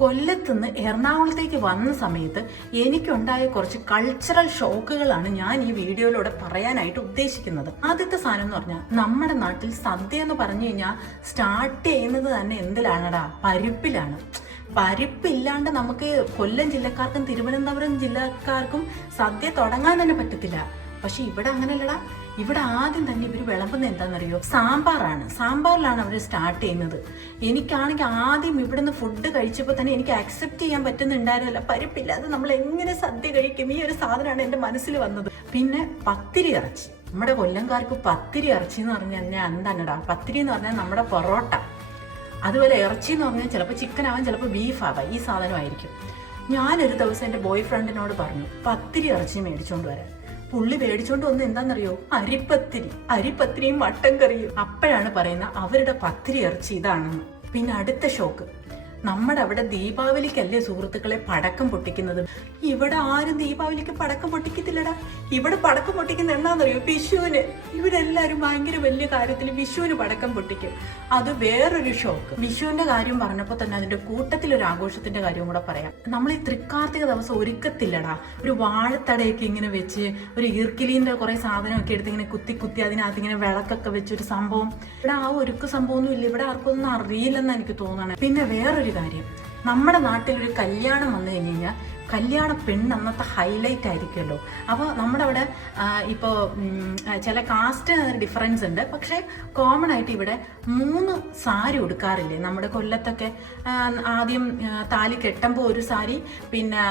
കൊല്ലത്തുനിന്ന് എറണാകുളത്തേക്ക് വന്ന സമയത്ത് എനിക്കുണ്ടായ കുറച്ച് കൾച്ചറൽ ഷോക്കുകളാണ് ഞാൻ ഈ വീഡിയോയിലൂടെ പറയാനായിട്ട് ഉദ്ദേശിക്കുന്നത്. ആദ്യത്തെ സാധനം എന്ന് പറഞ്ഞാൽ, നമ്മുടെ നാട്ടിൽ സദ്യ എന്ന് പറഞ്ഞു കഴിഞ്ഞാൽ സ്റ്റാർട്ട് ചെയ്യുന്നത് തന്നെ എന്തിലാണടാ? പരിപ്പിലാണ്. പരിപ്പില്ലാണ്ട് നമുക്ക് കൊല്ലം ജില്ലക്കാർക്കും തിരുവനന്തപുരം ജില്ലക്കാർക്കും സദ്യ തുടങ്ങാൻ തന്നെ പറ്റത്തില്ല. പക്ഷെ ഇവിടെ അങ്ങനെയല്ലടാ. ഇവിടെ ആദ്യം തന്നെ ഇവർ വിളമ്പുന്നത് എന്താണെന്നറിയോ? സാമ്പാറാണ്. സാമ്പാറിലാണ് അവർ സ്റ്റാർട്ട് ചെയ്യുന്നത്. എനിക്കാണെങ്കിൽ ആദ്യം ഇവിടുന്ന് ഫുഡ് കഴിച്ചപ്പോൾ തന്നെ എനിക്ക് അക്സെപ്റ്റ് ചെയ്യാൻ പറ്റുന്നുണ്ടായിരുന്നില്ല. പരിപ്പില്ലാതെ നമ്മൾ എങ്ങനെ സദ്യ കഴിക്കും? ഈ ഒരു സാധനമാണ് എൻ്റെ മനസ്സിൽ വന്നത്. പിന്നെ പത്തിരി ഇറച്ചി. നമ്മുടെ കൊല്ലംകാർക്ക് പത്തിരി ഇറച്ചി എന്ന് പറഞ്ഞു കഴിഞ്ഞാൽ എന്താണടാ? പത്തിരി എന്ന് പറഞ്ഞാൽ നമ്മുടെ പൊറോട്ട. അതുപോലെ ഇറച്ചി എന്ന് പറഞ്ഞാൽ ചിലപ്പോൾ ചിക്കൻ ആവാം, ചിലപ്പോൾ ബീഫ് ആവാം. ഈ സാധനമായിരിക്കും. ഞാനൊരു ദിവസം എൻ്റെ ബോയ് ഫ്രണ്ടിനോട് പറഞ്ഞു പത്തിരി ഇറച്ചി മേടിച്ചോണ്ട് വരാൻ. പുള്ളി മേടിച്ചോണ്ട് വന്ന് എന്താണെന്നറിയോ? അരിപ്പത്തിരിയും മട്ടൻ കറിയും. അപ്പോഴാണ് പറയുന്നത് അവരുടെ പത്തിരി ഇറച്ചി ഇതാണെന്ന്. പിന്നെ അടുത്ത ഷോക്ക്, നമ്മുടെ അവിടെ ദീപാവലിക്കല്ലേ സുഹൃത്തുക്കളെ പടക്കം പൊട്ടിക്കുന്നത്. ഇവിടെ ആരും ദീപാവലിക്ക് പടക്കം പൊട്ടിക്കത്തില്ലടാ. ഇവിടെ പടക്കം പൊട്ടിക്കുന്ന എന്താണെന്നറിയോ? വിഷുവിന്. ഇവരെല്ലാവരും ഭയങ്കര വലിയ കാര്യത്തിൽ വിഷുവിന് പടക്കം പൊട്ടിക്കും. അത് വേറൊരു ഷോക്ക്. വിഷുവിന്റെ കാര്യം പറഞ്ഞപ്പോൾ തന്നെ അതിന്റെ കൂട്ടത്തിലൊരു ആഘോഷത്തിന്റെ കാര്യം കൂടെ പറയാം. നമ്മൾ ഈ തൃക്കാർത്തിക ദിവസം ഒരുക്കത്തില്ലടാ. ഒരു വാഴത്തടയൊക്കെ ഇങ്ങനെ വെച്ച്, ഒരു ഈർക്കിലീന്റെ കുറെ സാധനമൊക്കെ എടുത്ത് ഇങ്ങനെ കുത്തി അതിനകത്ത് ഇങ്ങനെ വിളക്കൊക്കെ വെച്ചൊരു സംഭവം. ഇവിടെ ആ ഒരുക്ക് സംഭവമൊന്നും ഇല്ല. ഇവിടെ ആർക്കും ഒന്നും അറിയില്ലെന്ന് എനിക്ക് തോന്നണം. പിന്നെ വേറൊരു കാര്യം, നമ്മുടെ നാട്ടിലൊരു കല്യാണം വന്നു കഴിഞ്ഞ് കഴിഞ്ഞാൽ കല്യാണ പെണ്ണ് അന്നത്തെ ഹൈലൈറ്റ് ആയിരിക്കുമല്ലോ. അപ്പോൾ നമ്മുടെ അവിടെ ഇപ്പോൾ ചില കാസ്റ്റ് ഡിഫറൻസ് ഉണ്ട്. പക്ഷേ കോമൺ ആയിട്ട് ഇവിടെ 3 സാരി ഉടുക്കാറില്ലേ? നമ്മുടെ കൊല്ലത്തൊക്കെ ആദ്യം താലി കെട്ടുമ്പോൾ ഒരു സാരി, പിന്നെ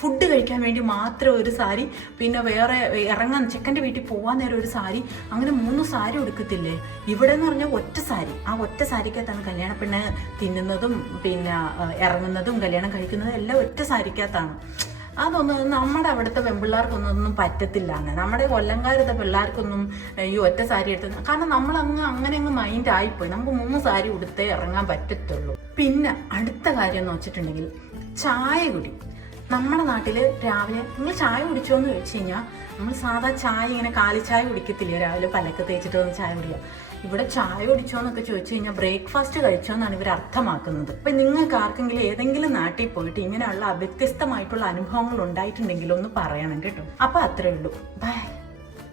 ഫുഡ് കഴിക്കാൻ വേണ്ടി മാത്രം ഒരു സാരി, പിന്നെ വേറെ ഇറങ്ങാൻ ചെക്കൻ്റെ വീട്ടിൽ പോകാൻ നേരം ഒരു സാരി. അങ്ങനെ 3 സാരി ഉടുക്കത്തില്ലേ? ഇവിടെ എന്ന് പറഞ്ഞാൽ ഒറ്റ സാരി. ആ ഒറ്റ സാരിക്കകത്താണ് കല്യാണ പെണ്ണ് തിന്നുന്നതും പിന്നെ ഇറങ്ങുന്നതും കല്യാണം കഴിക്കുന്നതും എല്ലാം ഒറ്റ സാരിക്കകത്താണ്. അതൊന്നും നമ്മുടെ അവിടുത്തെ പെൺപിള്ളേർക്കൊന്നും പറ്റത്തില്ല. നമ്മുടെ കൊല്ലംകാരത്തെ പിള്ളേർക്കൊന്നും ഈ ഒറ്റ സാരി എടുത്ത്, കാരണം അങ്ങനെ മൈൻഡ് ആയിപ്പോയി. നമുക്ക് 3 സാരി ഉടുത്തേ ഇറങ്ങാൻ പറ്റത്തുള്ളൂ. പിന്നെ അടുത്ത കാര്യം എന്ന് വെച്ചിട്ടുണ്ടെങ്കിൽ ചായ കുടി. നമ്മുടെ നാട്ടിൽ രാവിലെ നിങ്ങൾ ചായ കുടിച്ചോ എന്ന് ചോദിച്ചു കഴിഞ്ഞാൽ നമ്മൾ സാധാ ചായ ഇങ്ങനെ കാലിച്ചായ കുടിക്കത്തില്ലേ? രാവിലെ പലക്ക് തേച്ചിട്ട് വന്ന് ചായ കുടിക്കുക. ഇവിടെ ചായ കുടിച്ചോ എന്നൊക്കെ ചോദിച്ചു കഴിഞ്ഞാൽ ബ്രേക്ക്ഫാസ്റ്റ് കഴിച്ചോ എന്നാണ് ഇവർ അർത്ഥമാക്കുന്നത്. അപ്പം നിങ്ങൾക്ക് ആർക്കെങ്കിലും ഏതെങ്കിലും നാട്ടിൽ പോയിട്ട് ഇങ്ങനെയുള്ള വ്യത്യസ്തമായിട്ടുള്ള അനുഭവങ്ങൾ ഉണ്ടായിട്ടുണ്ടെങ്കിൽ ഒന്ന് പറയണം കേട്ടോ. അപ്പം അത്രേ ഉള്ളൂ. ബൈ.